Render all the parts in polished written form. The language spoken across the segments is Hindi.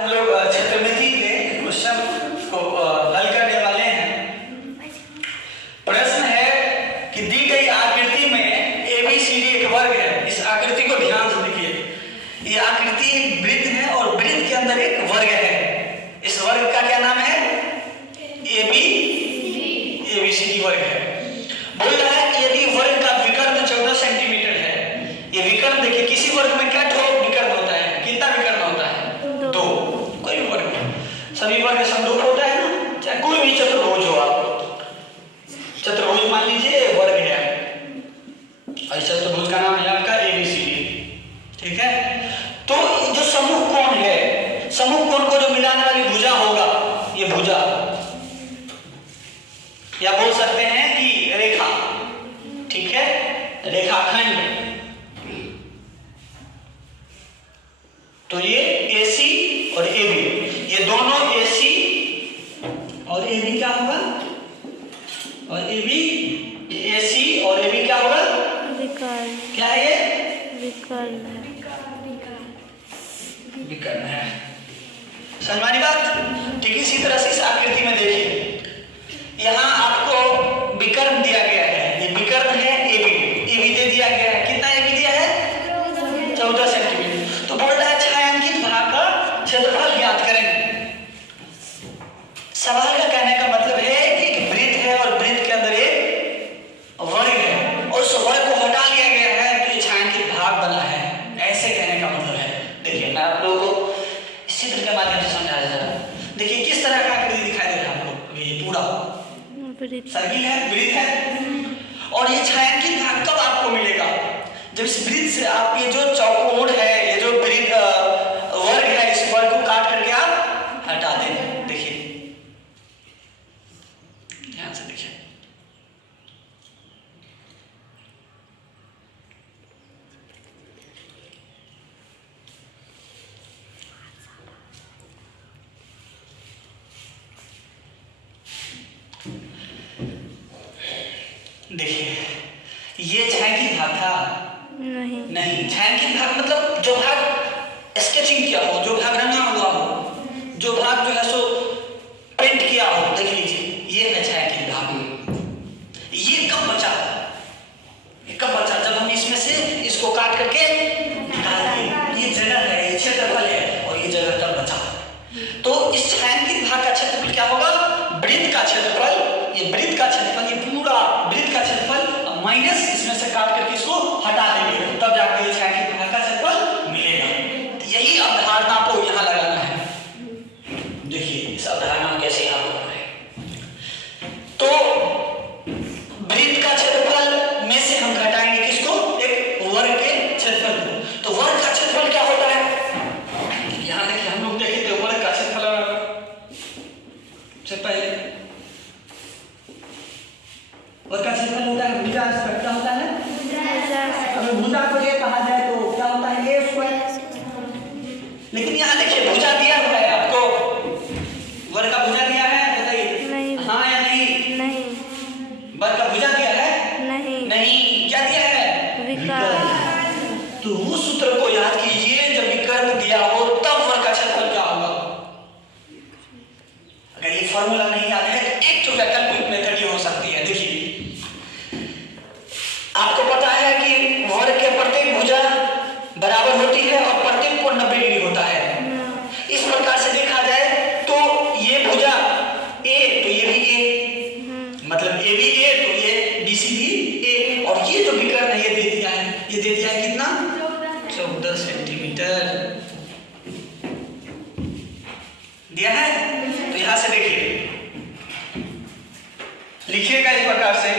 हम लोग क्षेत्रमिति के क्वेश्चन को हल करने वाले हैं। प्रश्न है कि दी गई आकृति में ABCD एक वर्ग है। इस आकृति को ध्यान से देखिए। ये आकृति वृत्त है और वृत्त के अंदर एक वर्ग है। इस वर्ग का क्या नाम है? ABCD वर्ग है। बोल रहा है कि यदि वर्ग का विकर्ण 14 सेंटीमीटर है, ये विकर्ण देखिए किसी वर्ग में क्या विकर्ण होता है? कितना विकर्ण होता है? 2। कोई भी वर्ग, सभी वर्ग समरूप होता है ना, चाहे कोई भी चतुर्भुज हो। आप चतुर्भुज मान लीजिए वर्ग है, और चतुर्भुज का नाम है आपका ABCD। ठीक है, तो जो समूह कोण है, समूह कोण को जो मिलाने वाली भुजा होगा, ये भुजा, या बोल सकते हैं कि रेखा, ठीक है, रेखाखंड। तो ये AC और AB, ये दोनों AC और AB क्या होगा? और AB, AC और AB क्या होगा? विकर्ण। क्या है ये? विकर्ण है। विकर्ण है। समझ बात? ठीक इसी तरह से इस आकृति में देखिए, यहाँ आपको विकर्ण दिया गया है। ये विकर्ण है AB दे दिया गया है। कितना AB दिया है? 14 सेंटीमीटर। तो बोल रहा है छायांकित भाग का क्षेत्रफल ज्ञात करें। सवाल का कहने का मतलब है कि एक वृत्त है और वृत्त के अंदर एक वर्ग है, और उस वर्ग को हटा लिया गया है तो ये छायांकित भाग बना है, ऐसे कहने का मतलब है। देखिए मैं आप लोगों को इस चित्र के माध्यम से समझा जरा। देखिए किस तरह का आकृति दिखाई दे रहा है आपको? ये पूरा सर्किल है, वृत्त है, और ये छायांकित भाग कब आपको मिलेगा? जब इस वृत्त से आप ये जो चौकोर है, ये जो वृत्त वर्ग है, इस वर्ग को काट करके आप हटा दें। देखिए ध्यान से देखिए, देखिए ये छायांकित भाग था? नहीं, छायांकित भाग मतलब जो भाग स्केचिंग किया हो, जो भाग रंगा हुआ हो, जो भाग जो है सो पेंट किया हो। देख लीजिए ये है छायांकित भाग। ये कब बचा? जब हम इसमें से इसको काट करके निकाल दिए। ये जगह है, ये क्षेत्रफल है, और ये जगह तब बचा। तो इस छायांकित भाग का क्षेत्रफल क्या होगा? वृत्त का क्षेत्रफल। ये वृत्त का क्षेत्रफल, ये पूरा वृत्त का क्षेत्रफल माइनस इसमें से काट करके इसको हटा देंगे, तब जाके ये छायांकित भाग का क्षेत्रफल मिलेगा। यही अवधारणा को यहाँ लगाना है। देखिए इस अवधारणा को कैसे यहाँ लगाना है। तो वृत्त का क्षेत्रफल में से हम घटाएंगे किसको? एक वर्ग के क्षेत्रफल को। तो वर्ग का क्षेत्रफल क्या होता है? यहाँ देखिए हम लोग देखे थे वर्ग का क्षेत्रफल से पहले वर्ग का क्षेत्रफल होता है भुजा स्क्वायर। क्या होता है? अगर भुजा को ये कहा जाए तो क्या होता है? A square. लेकिन यहाँ देखिए भुजा दिया हुआ है आपको, वर्ग का भुजा दिया है, बताइए हाँ या नहीं? वर्ग का भुजा दिया है? नहीं। क्या दिया है? विकर्ण। तो उस सूत्र को याद कीजिए, जब विकर्ण दिया हो तब वर्ग का क्षेत्रफल क्या होगा। अगर ये फॉर्मूला नहीं याद है तो एक तो वैकल्पिक मेथड ही हो सकती है। देखिए आपको पता है कि वर्ग के प्रत्येक भुजा बराबर होती है और प्रत्येक कोण 90 डिग्री होता है। इस प्रकार से देखा जाए तो ये भुजा A, तो ये भी A, मतलब A भी A, तो ये BC भी A, और ये जो विकर्ण है ये दे दिया है, कितना? 14 सेंटीमीटर दिया है। तो यहां से देखिए, लिखिएगा इस प्रकार से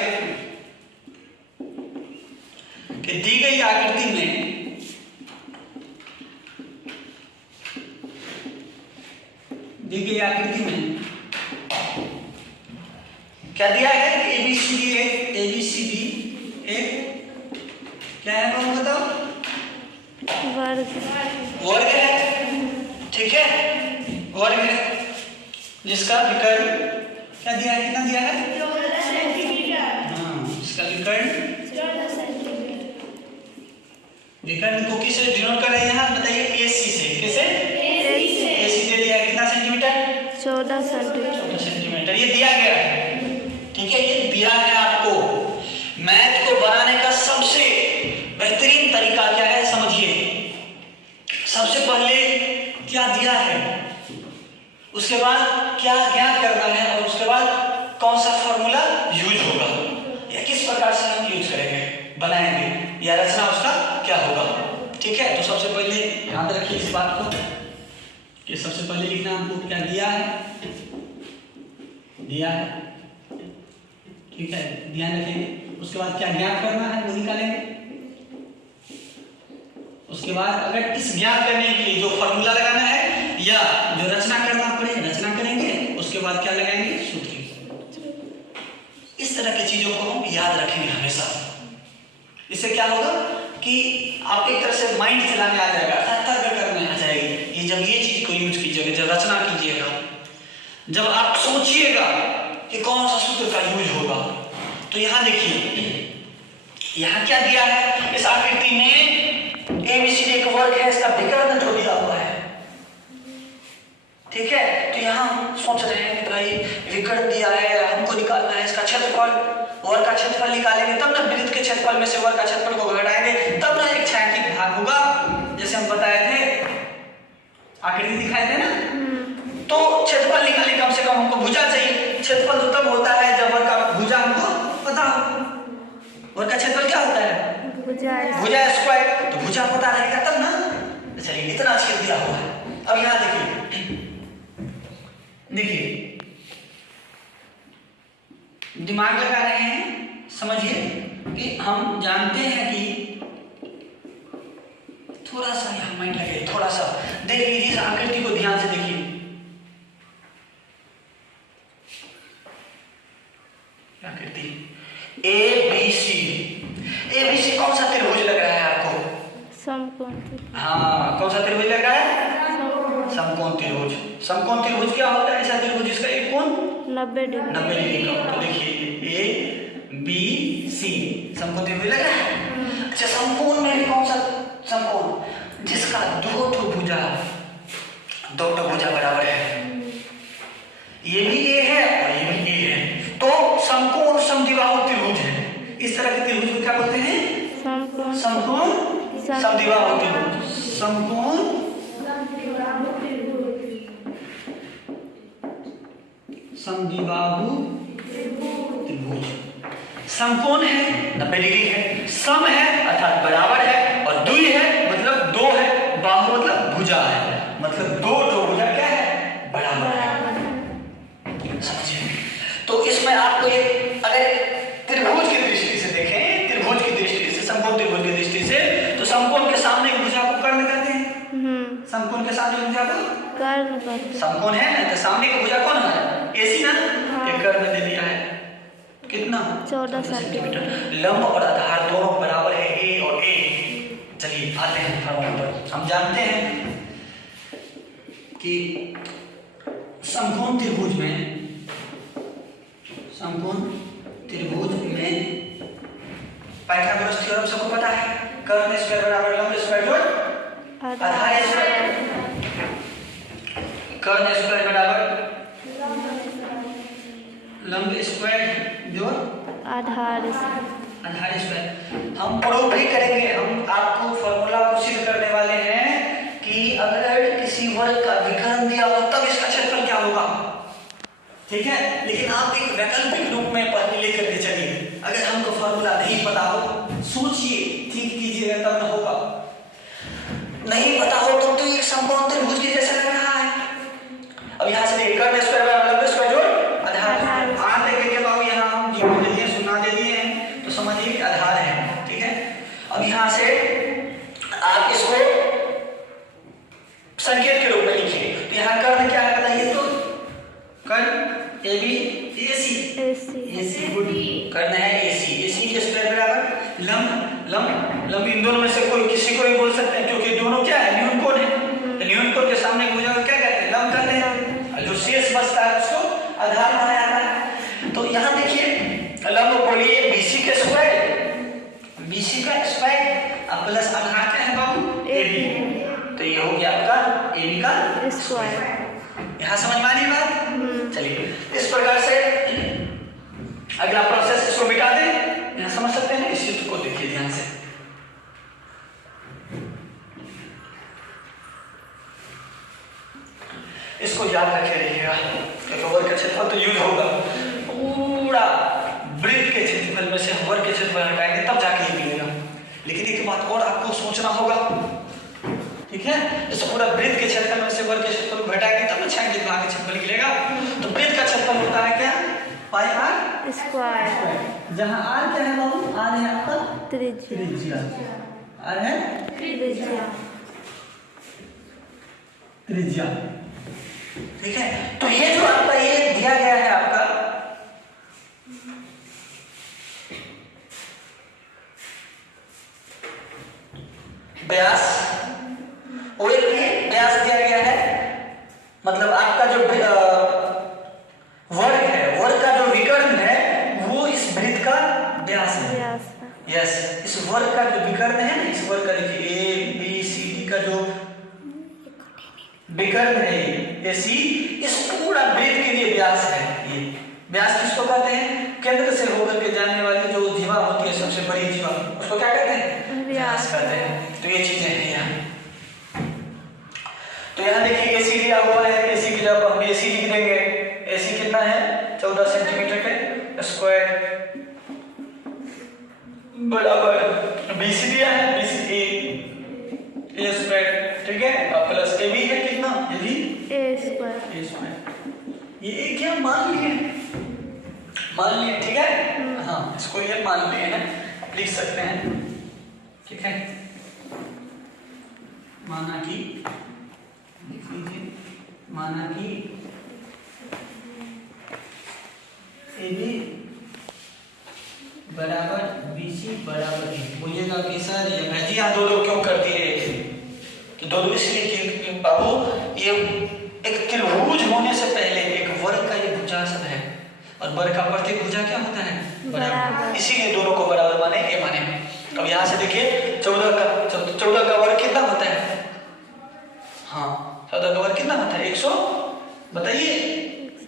कि दी गई आकृति में क्या दिया है? ABCD एक क्या है? कौन बताओ? वर्ग है। ठीक है, वर्ग है जिसका विकर्ण क्या दिया है? कितना दिया है? 14 सेंटीमीटर। हाँ, इसका विकर्ण 14 सेंटीमीटर। विकर्ण को किससे डिनोट कर रहे हैं यहाँ? बताइए AC से। किसे? AC से। 14 सेंटीमीटर। 14 सेंटीमीटर ये दिया गया है, ठीक है, ये दिया है आपको। मैथ को बनाने का सबसे बेहतरीन तरीका क्या है समझिए। सबसे पहले क्या दिया है, उसके बाद क्या ज्ञात करना है, और उसके बाद कौन सा फॉर्मूला यूज होगा या किस प्रकार से हम यूज करेंगे, बनाएंगे, या रचना उसका क्या होगा। ठीक है, तो सबसे पहले याद रखिए इस बात को कि सबसे पहले लिखना हमको क्या दिया है, ठीक है, ध्यान रखेंगे। उसके बाद क्या ज्ञात करना है वो निकालेंगे। उसके बाद अगर इस ज्ञात करने के लिए जो फॉर्मूला लगाना है या जो रचना करना पड़े रचना करेंगे। उसके बाद क्या लगाएंगे, सूत्र। इस तरह की चीजों को हम याद रखेंगे हमेशा। इससे क्या होगा कि आप एक तरह से माइंड चलाने आ जाएगा, तर्क करने आ जाएगी। ये जब ये चीज को यूज कीजिएगा, जब रचना कीजिएगा, जब आप सोचिएगा कि कौन सा सूत्र का यूज होगा, तो यहाँ देखिए यहाँ क्या दिया है, इस आकृति में ABCD एक वर्ग है, इसका विकर्ण जो दिया हुआ है, ठीक है। तो यहाँ हम सोच रहे हैं कि भाई विकर्ण दिया है, हमको निकालना है इसका क्षेत्रफल, वर्ग का क्षेत्रफल निकालेंगे तब ना वृत्त के क्षेत्रफल में से वर्ग का क्षेत्रफल को घटाएंगे तब ना एक छायांकित भाग होगा। जैसे हम बताए थे, आकृति दिखाए थे ना, तो क्षेत्रफल निकालने कम से कम हमको भुजा चाहिए। क्षेत्रफल तो तब होता है जब वर्ग का भुजा हमको पता हो। वर्ग का क्षेत्रफल क्या होता है, भुजा स्क्वायर, तो भुजा पता रहेगा तब ना। चलिए इतना छेद दिया हुआ है। अब यहाँ देखिए दिमाग लगा रहे हैं, समझिए कि हम जानते हैं कि थोड़ा सा यहाँ माइंड लगे, थोड़ा सा देख लीजिए इस आकृति को ध्यान से देखिए। आकृति ABC कौन सा त्रिभुज लग रहा है आपको, समकोण। हाँ, कौन सा त्रिभुज लग रहा है, समकोण त्रिभुज। समकोण त्रिभुज क्या होता है, ऐसा त्रिभुज जिसका एक कोण 90 डिग्री का। तो देखिए ABC समकोण त्रिभुज लग रहा है। अच्छा, समकोण में भी कौन सा समकोण, जिसका दो भुजा बराबर है, ये भी A है और ये भी A है, तो समकोण समद्विबाहु त्रिभुज है। इस तरह के त्रिभुज को क्या बोलते हैं, समकोण समद्विबाहु त्रिभुज। समकोण समद्विबाहु त्रिभुज। समकोण है 90 डिग्री है, सम है अर्थात बराबर है, और द्वि है मतलब दो है, बाहु मतलब भुजा है, मतलब दो भुजा क्या है, बराबर है। समझिए, तो इसमें आपको एक अगर त्रिभुज की दृष्टि से देखें, त्रिभुज की दृष्टि से, समकोण त्रिभुज की दृष्टि से, तो समकोण के सामने भुजा को कर्ण कहते हैं। समकोण के सामने भुजा को कर्ण कहते हैं। समकोण है ना, तो सामने की भुजा कौन है, AC ना, ये कर्ण दे दिया है। कितना, 14 सेंटीमीटर। लंब और आधार दोनों बराबर है, A और A। चलिए आते हैं फॉर्मूला पर। हम जानते हैं कि समकोण त्रिभुज में पाइथागोरस थ्योरम सबको पता है, कर्ण स्क्वायर बराबर लंब स्क्वायर जोड़ आधार स्क्वायर, कर्ण स्क्वायर बराबर लंब स्क्वायर जोड़ आधार स्क्वायर। हम प्रूव भी करेंगे, हम आपको फॉर्मूला को सिद्ध करने वाले हैं कि अगर किसी वर्ग का विकर्ण दिया हो तब इसका क्षेत्रफल क्या होगा, ठीक है। लेकिन आप एक वैकल्पिक रूप में पहले लेकर के चलिए। अगर हमको फॉर्मूला नहीं पता हो, सोचिए, ठीक कीजिएगा तब न होगा। नहीं पता हो तब तो एक समकोण त्रिभुज के जैसा लग रहा है। अब यहाँ से देखिए, कर्ण स्क्वायर बराबर लंब स्क्वायर जोड़ आधार। आधार लेके के बाबू यहाँ हम जीरो दे दिए, शून्य दे दिए हैं, तो समझिए कि आधार है, ठीक है। अब यहाँ से आप इसको संकेत के रूप में लिखिए। तो यहाँ कर्ण क्या है बताइए, तो कर्ण AC गुड, कर्ण है AC के स्क्वायर बराबर लंब इन दोनों में से कोई किसी को भी बोल सकते हैं, क्योंकि दोनों क्या है, न्यून कोण है। तो न्यून कोण के सामने भुजा को क्या कहते हैं, लंब कहते हैं, और जो शेष बचता है उसको आधार माना जाता है। तो यहाँ देखिए लंब बोलिए BC का स्क्वायर अब प्लस आधार क्या है बाबू, AB, तो ये हो गया आपका AB का स्क्वायर। यहाँ समझ में आ रही बात? चलिए इस प्रकार से अगला प्रोसेस, इसको मिटा दें। यहाँ समझ सकते हैं इस चित्र को, देखिए ध्यान से। इसको याद रखे रहिएगा, क्योंकि वर्ग का क्षेत्रफल तो यूज होगा। पूरा वृत्त के क्षेत्रफल में से वर्ग के क्षेत्रफल हटाएंगे तब जाके ये मिलेगा। लेकिन एक बात और आपको सोचना होगा, ठीक है? इस पूरा वृत्त के क्षेत्रफल में से वर्ग के क्षेत्रफल को घटाएंगे तब छायांकित भाग का क्षेत्रफल निकलेगा। तो वृत्त का क्षेत्रफल होता है क्या? पाई आर स्क्वायर। जहां आर क्या है बाबू? आर है आपका त्रिज्या। आर है त्रिज्या, ठीक है? तो ये जो आपका ये दिया गया है आपका व्यास, वो एक व्यास दिया गया है। मतलब आपका जो वर्ग है, वर्ग का जो विकर्ण है वो इस वृत्त का व्यास है। यस, इस वर्ग का जो विकर्ण है ना, इस वर्ग का देखिए ए बी सी डी का जो विकर्ण है ये सी, इस पूरा वृत्त के लिए व्यास है। ये व्यास किसको कहते हैं? केंद्र से होकर के जाने वाली जो जीवा होती है, सबसे बड़ी जीवा, उसको क्या कहते हैं? व्यास कहते हैं। तो ये चीजें हैं यहाँ। तो यहाँ देखिए एसी दिया हुआ है, एसी की जगह हम एसी लिख देंगे। एसी कितना है? 14 सेंटीमीटर के स्क्वायर बराबर बीसी दिया है, बीसी ए स्क्वायर, ठीक है? और प्लस ए भी है कितना? ये भी ए स्क्वायर। ये ए क्या मान लिए, ठीक है? हाँ, इसको ये मान लिए ना, लिख सकते हैं, ठीक है? माना कि ए बी बराबर बीसी बराबर ए। बोलिएगा कि सर ये भाई जी यहाँ दो क्यों कर दिए? कि दो इसलिए कि बाबू ये एक त्रिभुज होने से पहले एक वर्ग का ये भुजासम है, और वर्ग का प्रत्येक भुजा क्या होता है? बराबर। इसीलिए दोनों को बराबर माने, ए माने। अब यहाँ से देखिए 14 का वर्ग कितना होता है? हाँ, 14 का वर्ग कितना होता है? 100, बताइए,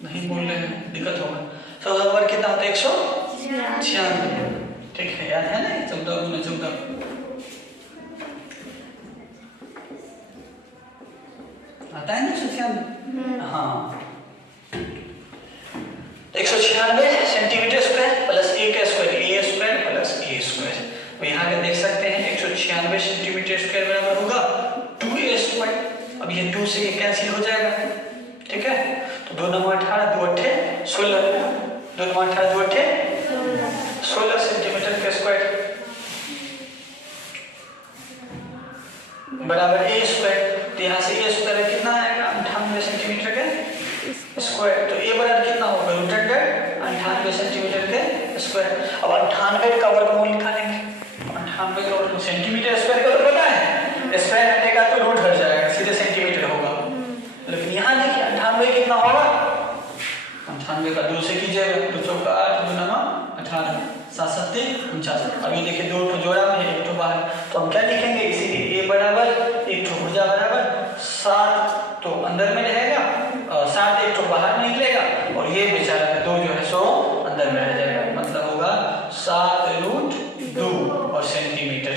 नहीं बोल रहे हैं, दिक्कत होगा। 14 का वर्ग कितना होता है? 196, ठीक है? याद है ना? 14 आता है ना 196? हाँ, 196 सेंटीमीटर स्क्वायर प्लस ए का स्क्वायर, ए स्क्वायर प्लस ए स्क्वायर। तो यहाँ पे देख सकते हैं 196 सेंटीमीटर स्क्वायर बराबर होगा 2a स्क्वायर। अब ये 2 से ये कैंसिल हो जाएगा, ठीक है? तो 2 9 18, 2 8 16, 2 9 18, 2 8 16 सेंटीमीटर के स्क्वायर बराबर ए स्क्वायर। तो यहाँ से ए स्क्वायर कितना आएगा? 98 सेंटीमीटर के स्क्वायर। तो ए बराबर कितना होगा? √98 सेंटीमीटर के स्क्वायर। अब 98 का वर्गमूल निकालेंगे। 98 का वर्गमूल सेंटीमीटर स्क्वायर का तो पता है, स्क्वायर हटेगा तो रूट हट जाएगा, सीधे सेंटीमीटर होगा। लेकिन यहाँ देखिए 98 कितना होगा? 98 का 2 से कीजिएगा, 2 चौका 8, 2 9 18, 7 7 49। अब ये देखिए 2 जोड़ा में है, 1 तो बाहर, तो हम क्या लिखेंगे? इसीलिए ए बराबर 1 भुजा बराबर 7 तो अंदर में रहेगा, 7 1 तो बाहर में निकलेगा, और ये बेचारा 2 जो है सो अंदर में रह जाएगा। मतलब होगा 7√2 और सेंटीमीटर।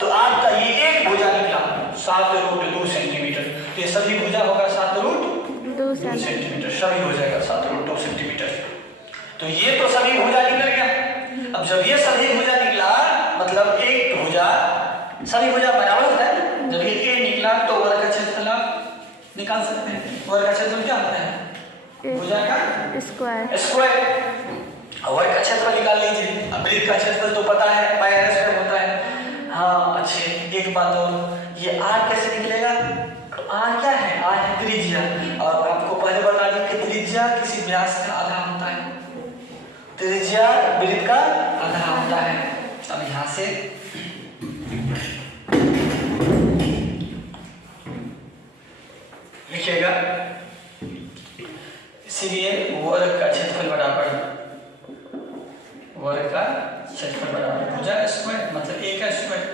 तो आपका ये एक भुजा निकला 7√2 सेंटीमीटर। तो ये सभी भुजा होगा 7√2 सेंटीमीटर, सभी हो जाएगा 7√2 सेंटीमीटर। तो ये तो सभी भुजा निकल गया। अब जब ये सभी भुजा निकला, मतलब एक भुजा, सभी भुजा बराबर है, जब ये ए निकला तो वर्ग का क्षेत्रफल आप निकाल सकते हैं। वर्ग का क्षेत्रफल क्या होता है? भुजा का स्क्वायर। वर्ग का क्षेत्रफल निकाल लीजिए। अब वृत्त का क्षेत्रफल तो पता है, पाई आर स्क्वायर होता है। हाँ, अच्छे, एक बात और, ये आर कैसे निकलेगा? तो आर क्या है? आर है त्रिज्या, और आपको पहले बता दी कि त्रिज्या किसी व्यास का आधा होता है। त्रिज्या वृत्त का आधा होता है। अब यहाँ से लिखिएगा, इसीलिए वर्ग का क्षेत्रफल बराबर भुजा स्क्वायर, मतलब ए का स्क्वायर।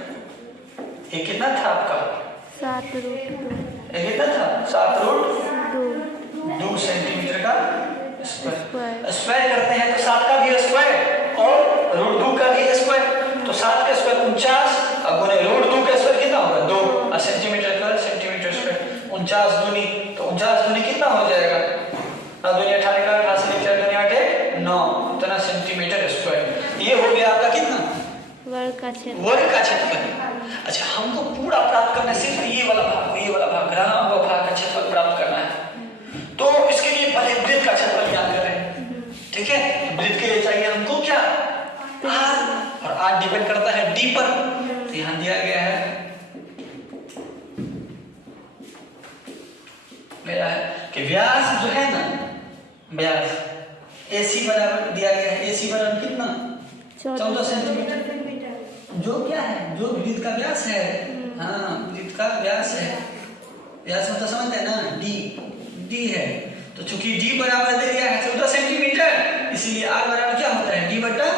ए कितना था आपका? 7√2। ए कितना था? 7√2 7 का स्क्वायर 49 अब गुने √2 का स्क्वायर कितना होगा 2 और सेंटीमीटर का सेंटीमीटर स्क्वायर 49 दूनी तो 49 दूनी कितना हो जाएगा 9 दूनी 18 का 88 से 4 दूनी 8 9 इतना सेंटीमीटर स्क्वायर। ये हो गया आपका कितना वर्ग का क्षेत्रफल। अच्छा हमको पूरा प्राप्त करना है, सिर्फ ये वाला भाग ग्रहण हुआ भाग का क्षेत्रफल प्राप्त करना है। तो इसके लिए पहले वृत्त का क्षेत्रफल ज्ञात करें, ठीक है। वृत्त के लिए चाहिए हमको क्या r और r डिपेंड करता है d पर, तो यहाँ दिया गया है कि व्यास जो है ना व्यास AC बराबर दिया गया है, AC बराबर कितना 14 सेंटीमीटर जो क्या है जो वृत्त का व्यास है। हाँ वृत्त का व्यास है, व्यास मतलब समझते हैं ना d है। तो चूंकि d बराबर दे दिया है 14 सेंटीमीटर इसीलिए r बराबर क्या होता है d बटा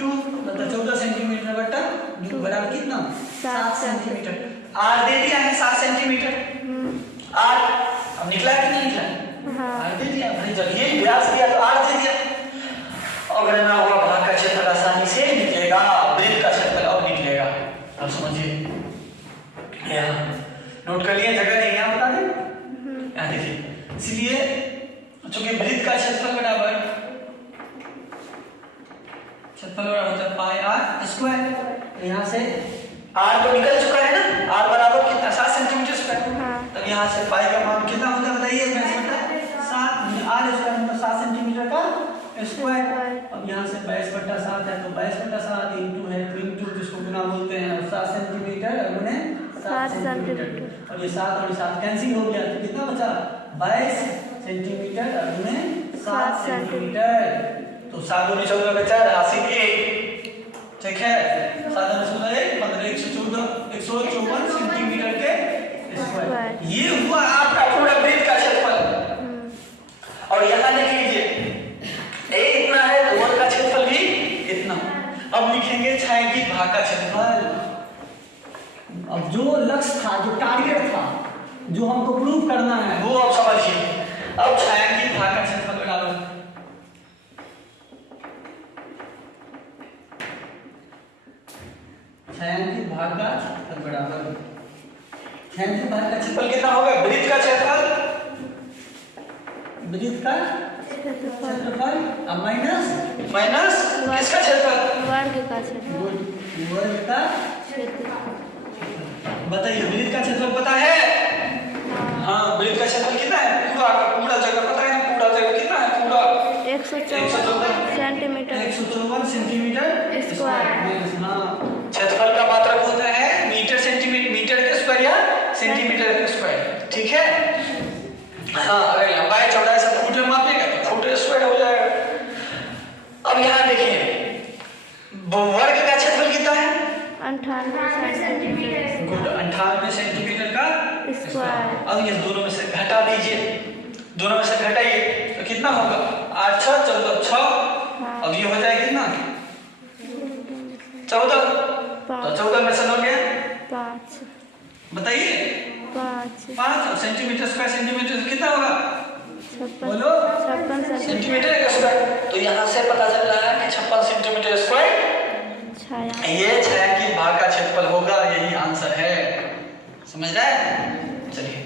2 मतलब 14 सेंटीमीटर बटा 2 बराबर कितना 7 सेंटीमीटर। r दे दिया है 7 सेंटीमीटर r अब निकला कि नहीं निकला r दे दिया भाई जब ये व्यास दिया तो r दे दिया। अगर ना हुआ भाग का क्षेत्रफल आसानी से निकलेगा, वृत्त का क्षेत्रफल और निकलेगा। अब समझिए यहाँ नोट कर लिए जगह नहीं यहाँ बता दें यहाँ देखिए। इसलिए चूंकि वृत्त का क्षेत्रफल बराबर होता है पाई r स्क्वायर। यहाँ से r तो निकल चुका है ना, r बराबर कितना 7 सेंटीमीटर स्क्वायर। तब यहाँ से पाई का मान कितना होता है बताइए 7 r स्क्वायर मतलब 7 सेंटीमीटर का स्क्वायर। अब यहाँ से 22/7 है तो 22/7 इंटू है तो इंटू जिसको गुना बोलते हैं 7 सेंटीमीटर गुने 7 सेंटीमीटर। और ये 7 और 7 कैंसिल हो गया तो कितना बचा 22 सेंटीमीटर और गुने 7 सेंटीमीटर। तो 7 दूनी 14 बचा 81 ठीक है 7 दूनी 14 15 154 सेंटीमीटर के स्क्वायर। ये हुआ आपका पूरा वृत्त का क्षेत्रफल। और यहाँ देख लीजिए इतना है तो वर्ग का क्षेत्रफल भी इतना। अब लिखेंगे छायांकित भाग का क्षेत्रफल। अब जो लक्ष्य था जो टारगेट था जो हमको प्रूव करना है वो अब समझिए। अब छायांकित भाग का क्षेत्रफल बराबर छायांकित भाग का क्षेत्रफल बराबर छायांकित भाग का क्षेत्रफल कितना होगा वृत्त का क्षेत्रफल क्षेत्रफल अब माइनस किसका क्षेत्रफल वर्ग का क्षेत्रफल बताइए वृत्त का क्षेत्रफल पता है। हाँ वृत्त का क्षेत्रफल कितना है पूरा जगह पता है पूरा जगह कितना है पूरा 154 सेंटीमीटर स्क्वायर। हाँ क्षेत्रफल का मात्रक होता है मीटर सेंटीमीटर मीटर के स्क्वायर या सेंटीमीटर के स्क्वायर ठीक है। हाँ अगर लंबाई चौड़ाई सब फुट में मापेगा तो फुट स्क्वायर हो जाएगा। अब यहाँ देखिए वर्ग का क्षेत्रफल कितना है 98 सेंटीमीटर का स्क्वायर। अब ये दोनों में से घटा दीजिए दोनों में से घटाइए तो कितना होगा 8 6 14 6 अब ये हो जाएगा कितना 14 तो 14 में से हो गया 5 बताइए 5 सेंटीमीटर स्क्वायर सेंटीमीटर कितना होगा बोलो 56 सेंटीमीटर का स्क्वायर। तो यहाँ से पता चल रहा है कि 56 सेंटीमीटर स्क्वायर ये छायांकित भाग का क्षेत्रफल होगा। यही आंसर है समझ रहे हैं। चलिए